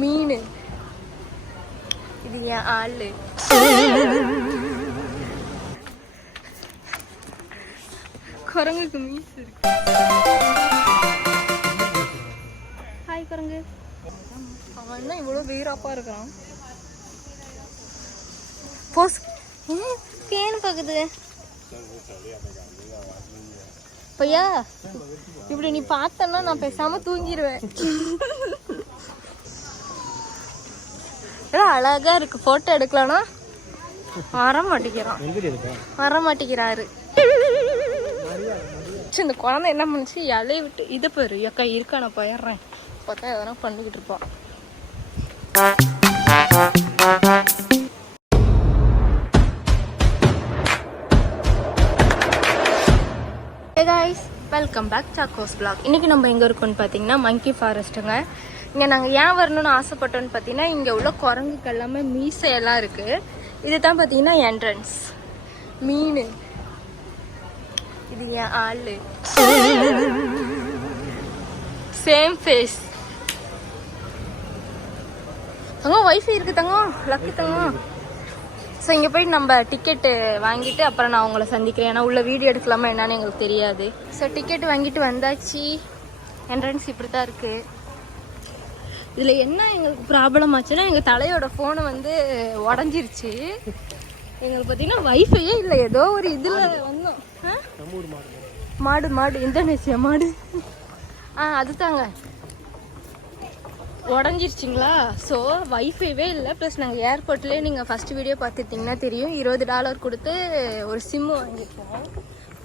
மீன். இது என் ஆளு. குரங்குக்கு மீஸ் இருக்கு. ஹாய் குரங்கு. அவன் என்ன இவ்வளோ வீராப்பா இருக்கான். போஸ் பேன் பாக்குது பையா. இப்படி நீ பார்த்தன்னா நான் பேசாம தூங்கிடுவேன். அழகா இருக்கு. போட்டோ எடுக்கலாம்னா வர மாட்டேங்கிறாரு. இந்த குழந்தை என்ன பண்ணுச்சு, இலைய விட்டு இதை பாரு அக்கா இருக்கா, நான் போயிடுறேன். பார்த்தா எதனா பண்ணிக்கிட்டு இருப்பான். Hey guys, welcome back to Chaco's vlog. இன்னைக்கு நம்ம எங்கே இருக்கோம்னு பார்த்தீங்கன்னா மங்கி ஃபாரஸ்ட்டுங்க. இங்கே நாங்கள் ஏன் வரணும்னு ஆசைப்பட்டோன்னு பார்த்தீங்கன்னா இங்கே உள்ள குரங்குக்கு எல்லாமே மீசையெல்லாம் இருக்குது. இதுதான் பார்த்தீங்கன்னா என்ட்ரன்ஸ். மீன். இது என் ஆளு. Same face. தங்கம் வைஃபை இருக்கு தங்கம், லக்கு தங்கம். ஸோ இங்கே போயிட்டு நம்ம டிக்கெட்டு வாங்கிட்டு அப்புறம் நான் உங்களை சந்திக்கிறேன். ஏன்னா உள்ள வீடியோ எடுக்கலாமா என்னன்னு எங்களுக்கு தெரியாது. ஸோ டிக்கெட் வாங்கிட்டு வந்தாச்சு. என்ட்ரன்ஸ் இப்படி தான் இருக்குது. இதில் என்ன எங்களுக்கு ப்ராப்ளம் ஆச்சுன்னா எங்கள் தலையோட ஃபோனை வந்து உடஞ்சிருச்சு. எங்களுக்கு பார்த்தீங்கன்னா வைஃபையே இல்லை. ஏதோ ஒரு இதில் வந்தோம். மாடு இந்தோனேசியா மாடு. அதுதாங்க உடஞ்சிருச்சிங்களா. ஸோ வைஃபைவே இல்லை. ப்ளஸ் நாங்கள் ஏர்போர்ட்லேயே நீங்கள் ஃபஸ்ட்டு வீடியோ பார்த்துட்டிங்கன்னா தெரியும், $20 கொடுத்து ஒரு சிம்மு வாங்கியிருப்போம்.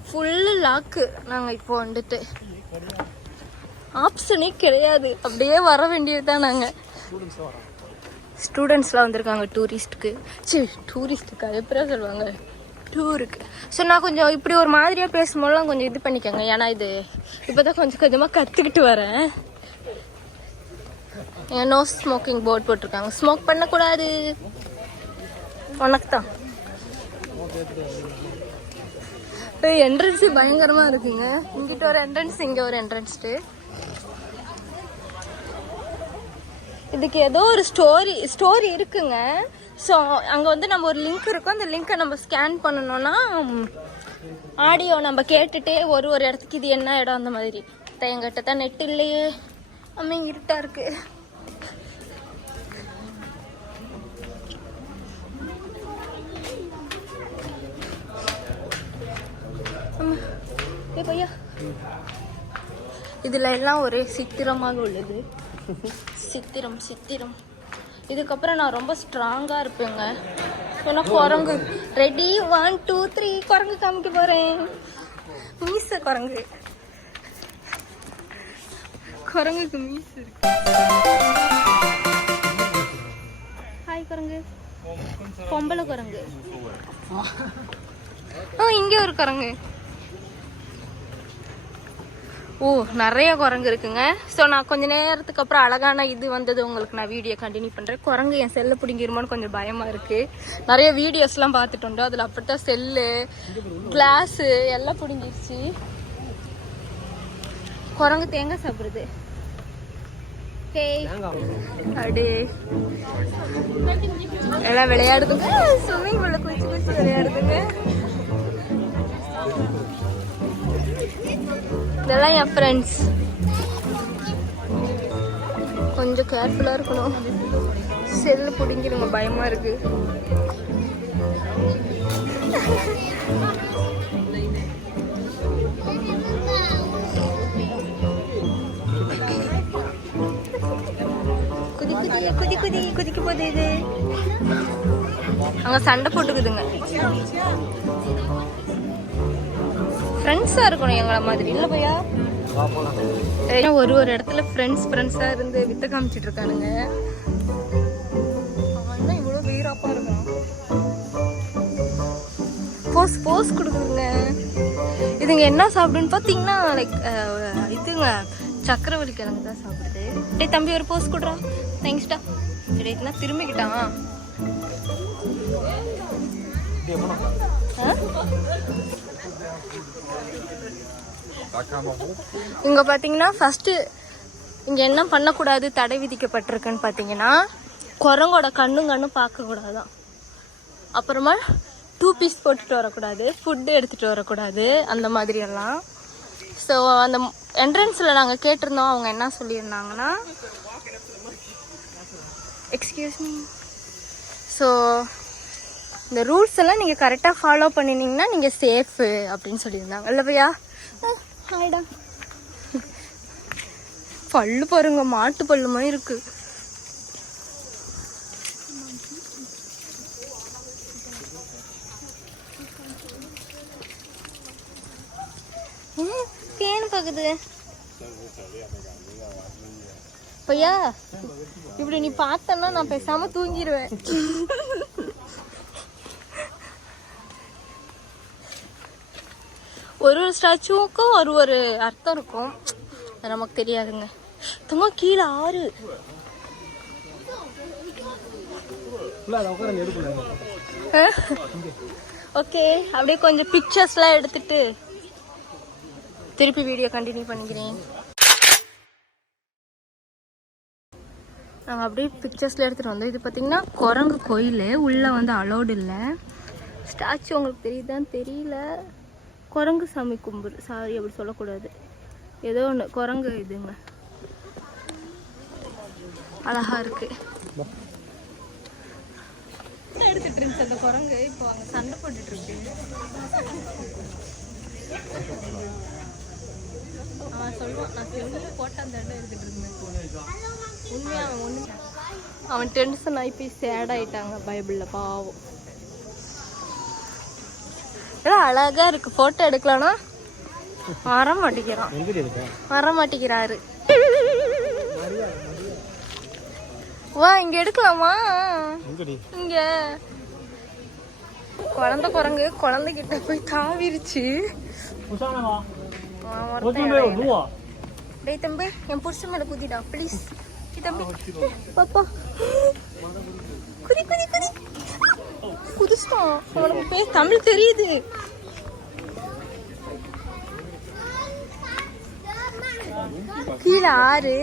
Full lock. நாங்கள் இப்போ வந்துட்டு ஆப்ஷனே கிடையாது, அப்படியே வர வேண்டியது தான். நாங்கள் ஸ்டூடெண்ட்ஸ்லாம் வந்திருக்காங்க டூரிஸ்ட்டுக்கு. டூரிஸ்ட்டுக்கு அது எப்படியா சொல்லுவாங்க, டூருக்கு. ஸோ நான் கொஞ்சம் இப்படி ஒரு மாதிரியாக பேசும்போதெல்லாம் கொஞ்சம் இது பண்ணிக்கோங்க. ஏன்னா இது இப்போ தான் கொஞ்சம் கொஞ்சமாக கற்றுக்கிட்டு வரேன். நோ ஸ்மோக்கிங் போர்ட் போட்டிருக்காங்க. ஸ்மோக் பண்ணக்கூடாது. உனக்கு தான். என்ட்ரன்ஸ் பயங்கரமா இருக்குங்க. இங்கிட்ட ஒரு என்ட்ரன்ஸ், இங்க ஒரு என்ட்ரன்ஸ்ட்டு. இதுக்கு ஏதோ ஒரு ஸ்டோரி இருக்குங்க. ஸோ அங்கே வந்து நம்ம ஒரு லிங்க் இருக்கும். அந்த லிங்கை நம்ம ஸ்கேன் பண்ணணும்னா ஆடியோ நம்ம கேட்டுட்டே ஒரு இடத்துக்கு இது என்ன இடம் அந்த மாதிரி. என்கிட்ட தான் நெட் இல்லையே, அம்மா இருட்டா இருக்கு. பையா இதுல எல்லாம் ஒரே சித்திரமாக உள்ளது. சித்திரம். இதுக்கப்புறம் நான் ரொம்ப ஸ்ட்ராங்கா இருப்பேங்க. ஏன்னா குரங்கு. ரெடி 1 2 3 குரங்கு காமிக்க போறேன். மீச குரங்குக்கு மீச இருக்கு. ஹாய் குரங்கு. பொம்பளை குரங்கு. இங்க ஒரு குரங்கு. ஓ நிறைய குரங்கு இருக்குங்க. ஸோ நான் கொஞ்ச நேரத்துக்கு அப்புறம் அழகான இது வந்தது உங்களுக்கு நான் வீடியோ கண்டினியூ பண்ணுறேன். குரங்கு என் செல்லை பிடிங்கிருமோன்னு கொஞ்சம் பயமாக இருக்குது. நிறைய வீடியோஸ்லாம் பார்த்துட்டோம். அதில் அப்படித்தான் செல்லு கிளாஸு எல்லாம் பிடிங்கிருச்சு. குரங்கு தேங்காய் சாப்பிடுது. அப்படியே எல்லாம் விளையாடுதுங்க. ஸ்விம்மிங் பூல்ல குளிச்சு விளையாடுதுங்க. இதெல்லாம் என் ஃப்ரெண்ட்ஸ். கொஞ்சம் கேர்ஃபுல்லா இருக்கணும். செல்லு பிடிங்கிருங்க, பயமா இருக்கு. குதிக்க போகுது இது. அங்க சண்டை போட்டுக்குதுங்க. ஃப்ரெண்ட்ஸா இருக்கணும் எங்களை மாதிரி இல்ல பையா. ஒரு இடத்துல ஃப்ரெண்ட்ஸா இருந்து வித்த காமிச்சிட்டு இருக்கானுங்க. அவன் இவ்வளவு வீராப்பா இருக்கான். போஸ் கொடுக்குதுங்க. இதுங்க என்ன சாப்பிடுன்னு பாத்தீங்கன்னா லைக் இதுங்க சக்கரவள்ளி கிழங்கு தான் சாப்பிடுது. டேய் தம்பி ஒரு போஸ் கொடுறா. தேங்க்ஸ்டா. டேய்னா திரும்பிக்கிட்டான். இங்க பாத்தீங்கன்னா ஃபர்ஸ்ட் இங்கே என்ன பண்ணக்கூடாது, தடை விதிக்கப்பட்டிருக்குன்னு பார்த்தீங்கன்னா, குரங்கோட கண்ணும் பார்க்கக்கூடாதான். அப்புறமா 2 பீஸ் போட்டுட்டு வரக்கூடாது, ஃபுட்டு எடுத்துகிட்டு வரக்கூடாது, அந்த மாதிரியெல்லாம். ஸோ அந்த என்ட்ரன்ஸில் நாங்கள் கேட்டிருந்தோம். அவங்க என்ன சொல்லியிருந்தாங்கன்னா, எக்ஸ்கியூஸ் மீ, ஸோ இந்த ரூல்ஸ் எல்லாம் நீங்கள் கரெக்டாக ஃபாலோ பண்ணினீங்கன்னா நீங்கள் சேஃபு அப்படின்னு சொல்லியிருந்தாங்க. இல்லையா? ஆயிடா பல்லு பாருங்க, மாட்டு பல்லு மாதிரி இருக்கு. தேன் பாக்குது பையா. இப்படி நீ பார்த்தன்னா நான் பேசாம தூங்கிடுவேன். ஒரு ஸ்டாச்சுவுக்கும் ஒரு அர்த்தம் இருக்கும், நமக்கு தெரியாதுங்க. தங்க கீழே ஆறு. ஓகே, அப்படியே கொஞ்சம் பிக்சர்ஸ்லாம் எடுத்துட்டு திருப்பி வீடியோ கண்டினியூ பண்ணிக்கிறேன். நாங்கள் அப்படியே பிக்சர்ஸில் எடுத்துகிட்டு வந்தோம். இது பார்த்தீங்கன்னா குரங்கு கோயில். உள்ளே வந்து அலோடு இல்லை. ஸ்டாச்சு உங்களுக்கு தெரியுதான்னு தெரியல. குரங்கு சாமி கும்பிடு, சாரி அப்படி சொல்லக்கூடாது, ஏதோ ஒன்று குரங்கு இதுங்க, அழகா இருக்கு. எடுத்துட்டு இருந்துச்சு அந்த குரங்கு. இப்போ அங்கே சண்டை போட்டுட்டு இருக்கு. அவன் சொல்லுவான், நான் செவ்வளோ போட்ட அந்த இடம் எடுத்துட்டு இருந்தேன். உண்மையா அவன் டென்ஷன் ஆகி போய் சேட் ஆயிட்டாங்க பைபிளில், பாவம். அழகா இருக்கு, போட்டோ எடுக்கலாம்னா வரமாட்டேங்கிறாரு. வா இங்க எடுக்கலாமா? இங்க குழந்தை குரங்கு குழந்தைகிட்ட போய் தாவிருச்சு. டேய் தம்பி, என் புருஷன் மேல குதிடா ப்ளீஸ். தம்பி பாப்பா குதி குதி குதி குதிச்சிட்டான். அவனுக்கு தமிழ் தெரியுது. கீழே ஆறு.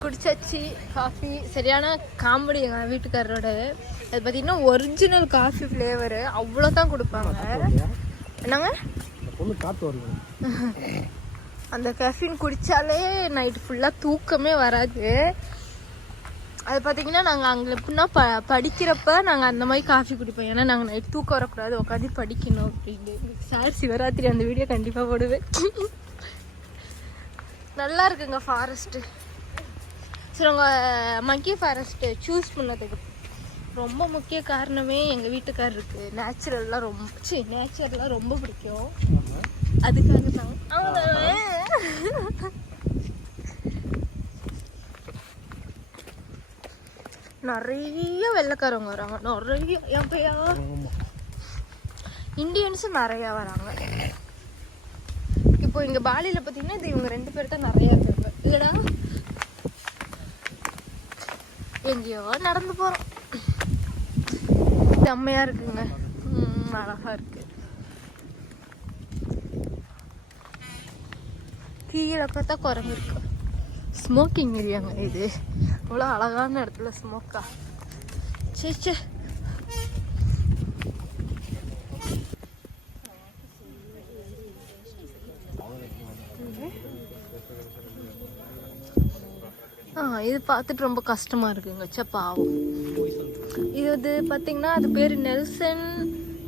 குடிச்சாச்சு காஃபி. சரியான காமெடி எங்கள் வீட்டுக்காரரோட. அது பார்த்தீங்கன்னா ஒரிஜினல் காஃபி ஃப்ளேவரு, அவ்வளோதான் கொடுப்பாங்க. என்னங்க அந்த கேஃபின் குடித்தாலே நைட்டு ஃபுல்லாக தூக்கமே வராது. அது பார்த்தீங்கன்னா நாங்கள் அங்கே எப்படின்னா படிக்கிறப்ப நாங்கள் அந்த மாதிரி காஃபி குடிப்போம். ஏன்னா நாங்கள் நைட்டு தூக்கம் வரக்கூடாது, உட்காந்து படிக்கணும் அப்படின்னு. சார் சிவராத்திரி அந்த வீடியோ கண்டிப்பாக போடுவேன். நல்லா இருக்குங்க ஃபாரஸ்ட்டு. சரி, உங்கள் மங்கி ஃபாரஸ்ட்டு சூஸ் பண்ணதுக்கு ரொம்ப முக்கிய காரணமே எங்கள் வீட்டுக்காரருக்கு நேச்சுரல்லாம் ரொம்ப பிடிக்கும். அதுக்காக தான். நிறைய வெள்ளைக்காரவங்க வராங்க, நிறைய. என் பையா இந்தியன்ஸும் நிறையா வராங்க. இப்போ இங்கே பாலியில் பார்த்தீங்கன்னா இது இவங்க 2 பேர் தான் நிறையா இருக்காங்க. இல்லைடா எங்கேயோ நடந்து போகிறோம். செம்மையாக இருக்குங்க, அழகாக இருக்கு. கீழே பார்த்தா குரங்கு இருக்கு. ஸ்மோக்கிங் ஏரியாங்க இது. இவ்வளோ அழகான இடத்துல ஸ்மோக்கா. சே இது பார்த்துட்டு ரொம்ப கஷ்டமாக இருக்குங்க. பாவம். இது பார்த்தீங்கன்னா அது பேர் நெல்சன்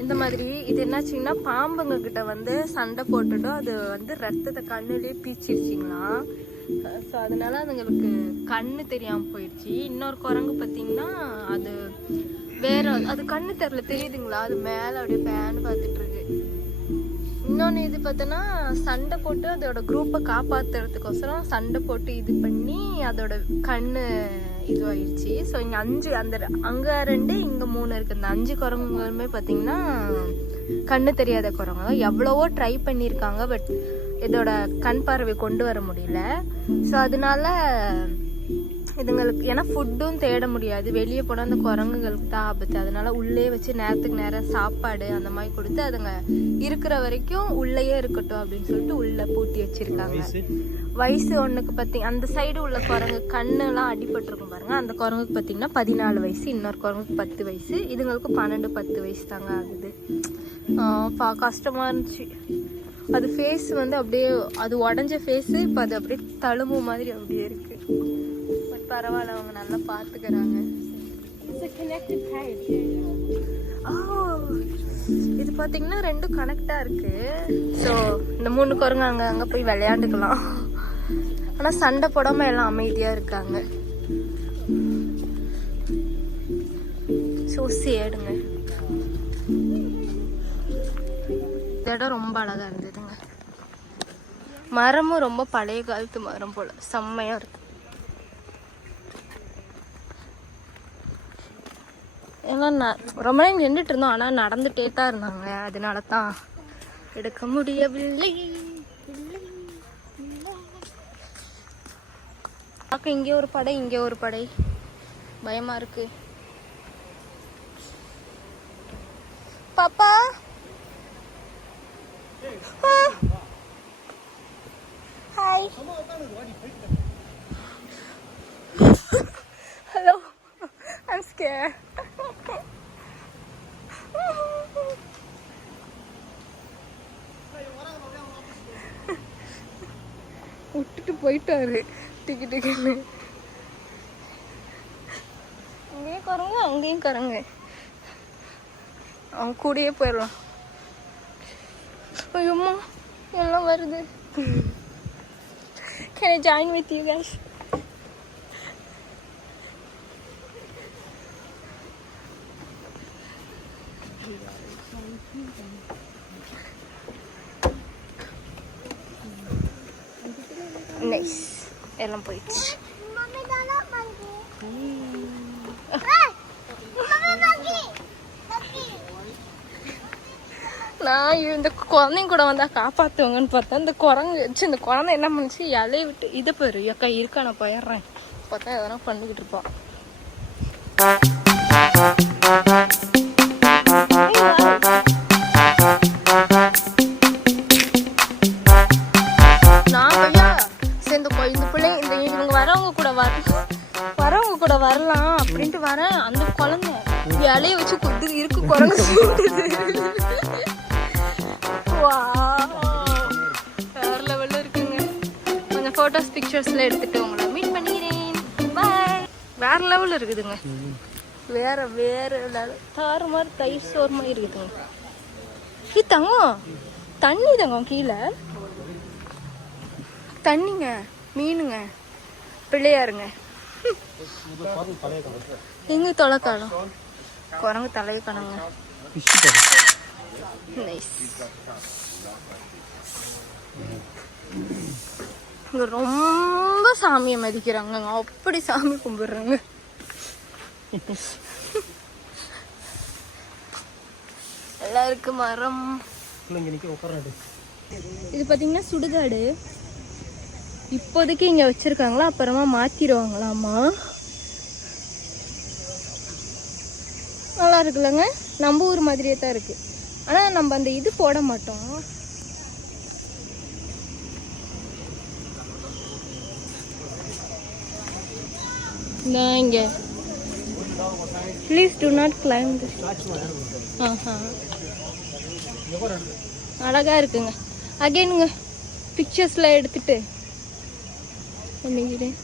இந்த மாதிரி. இது என்னாச்சிங்கன்னா பாம்புங்க கிட்ட வந்து சண்டை போட்டுட்டோம். அது வந்து ரத்தத்தை கண்ணுலேயே பீச்சிருச்சிங்களா. ஸோ அதனால அதுங்களுக்கு கண்ணு தெரியாமல் போயிடுச்சு. இன்னொரு குரங்கு பார்த்தீங்கன்னா அது வேற, அது கண்ணு தெரியல, தெரியுதுங்களா? அது மேலே அப்படியே பேன்னு பார்த்துட்டு இருக்கு. இன்னொன்று இது பார்த்தோன்னா சண்டை போட்டு அதோட குரூப்பை காப்பாற்றுறதுக்கோசரம் சண்டை போட்டு இது பண்ணி அதோட கண்ணு இதுவாகிடுச்சு. ஸோ இங்கே 5, அந்த அங்கே 2 இங்கே 3 இருக்குது. இந்த 5 குரங்குகளுமே பார்த்தீங்கன்னா கண்ணு தெரியாத குரங்கு. எவ்வளவோ ட்ரை பண்ணியிருக்காங்க, பட் இதோட கண் பார்வை கொண்டு வர முடியல. ஸோ அதனால இதுங்களுக்கு ஏன்னா ஃபுட்டும் தேட முடியாது, வெளியே போனால் அந்த குரங்குகளுக்கு தான் ஆபத்து. அதனால உள்ளே வச்சு நேரத்துக்கு நேரம் சாப்பாடு அந்த மாதிரி கொடுத்து அதுங்க இருக்கிற வரைக்கும் உள்ளேயே இருக்கட்டும் அப்படின்னு சொல்லிட்டு உள்ளே பூட்டி வச்சிருக்காங்க. வயசு ஒன்றுக்கு அந்த சைடு உள்ள குரங்கு கண்ணுலாம் அடிபட்டிருக்கும் பாருங்க, அந்த குரங்குக்கு பார்த்தீங்கன்னா 14 வயசு, இன்னொரு குரங்குக்கு 10 வயசு, இதுங்களுக்கு 12-10 வயசு தாங்க ஆகுது. கஷ்டமா இருந்துச்சு. அது ஃபேஸ் வந்து அப்படியே அது உடஞ்ச ஃபேஸு, இப்போ அது அப்படியே தழும்பு மாதிரி அப்படியே இருக்கு. பட் பரவாயில்ல, அவங்க நல்லா பார்த்துக்கிறாங்க. இது பார்த்தீங்கன்னா 2 கனெக்டாக இருக்கு. ஸோ இந்த 3 குரங்கு அங்கே போய் விளையாண்டுக்கலாம். ஆனால் சண்டை போடாமல் எல்லாம் அமைதியாக இருக்காங்க. ஸோ சேடுங்க. இடம் ரொம்ப அழகா இருந்ததுங்க. மரமும் ரொம்ப பழைய காலத்து மரம் போல செம்மையா இருக்கு. ஏன்னா ரொம்ப நேரம் நின்றுட்டு இருந்தோம், ஆனால் நடந்துட்டே தான் இருந்தாங்க, அதனால தான் எடுக்க முடியவில்லை. பார்க்க இங்கே ஒரு படை, இங்கே ஒரு படை, பயமா இருக்கு. பாப்பா hi hello I'm scared விட்டுட்டு போயிட்டாரு டிக்கெட்டுன்னு. இங்கேயும் குரங்கு அங்கேயும் குரங்கு, அவங்க கூடயே போயிடலாம். ஐயோம்மா எல்லாம் வருது. Can I join with you guys? Nice. எல்லாம் போயிடுச்சு. நான் இந்த குழந்தைங்க கூட வந்தா காப்பாத்துவாங்கன்னு பார்த்தேன். இந்த குரங்கு இந்த குழந்தை என்ன பண்ணுச்சு, இலையை விட்டு இதை போயிரு அக்கா இருக்கா நான் போயிடுறேன் பார்த்தா எதனா பண்ணிக்கிட்டு இருப்பான். நான் பையா சேர்ந்து இந்த பிள்ளை இவங்க வரவங்க கூட வரலாம் அப்படின்ட்டு வரேன். அந்த குழந்தை இலையை வச்சு குத்து இருக்கு குரங்கு. வேற லெவல்ல இருக்குங்க. கொஞ்சம் போட்டோஸ் பிக்சர்ஸ்ல எடுத்துட்டு உங்களை மீட் பண்ணிக்கிறேன். பாய். வேற லெவல்ல இருக்குதுங்க. வேற தாறு மாதிரி தயிர் சோறு மாதிரி இருக்குதுங்க. தங்கம் தண்ணி தங்கம் கீழே தண்ணிங்க, மீனுங்க, பிள்ளையாருங்க. எங்க தொலைக்காலம் குரங்கு தலையை காணுங்க. இங்க ரொம்ப சாமியை மதிக்கிறாங்க, அப்படி சாமி கும்பிடுறாங்க. எல்லாருக்கும் மரம். இது பாத்தீங்கன்னா சுடுகாடு. இப்போதைக்கு இங்க வச்சிருக்காங்களா, அப்புறமா மாத்திடுவாங்களாமா. நல்லா இருக்குல்லங்க, நம்ம ஊர் மாதிரியே தான் இருக்கு. ஆனா நம்ம அந்த இது போட மாட்டோம். இங்க please to not claim this. அழகா இருக்குங்க. அகைனுங்க பிக்சர்ஸ்லாம் எடுத்துட்டு பண்ணிக்கிறேன்.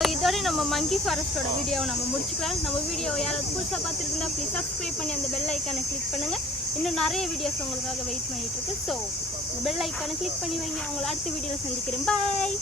இதோட நம்ம மங்கி ஃபாரஸ்டோட வீடியோவை நம்ம முடிச்சுக்கலாம். நம்ம வீடியோவை யாராவது புதுசாக பார்த்துட்டு இருந்தா ப்ளீஸ் சப்ஸ்கிரைப் பண்ணி அந்த பெல் ஐக்கானை கிளிக் பண்ணுங்க. இன்னும் நிறைய வீடியோஸ் உங்களுக்காக வெயிட் பண்ணிட்டு இருக்கு. ஸோ பெல் ஐக்கானை கிளிக் பண்ணி வைங்க. உங்களை அடுத்த வீடியோவில் சந்திக்கிறேன். பாய்.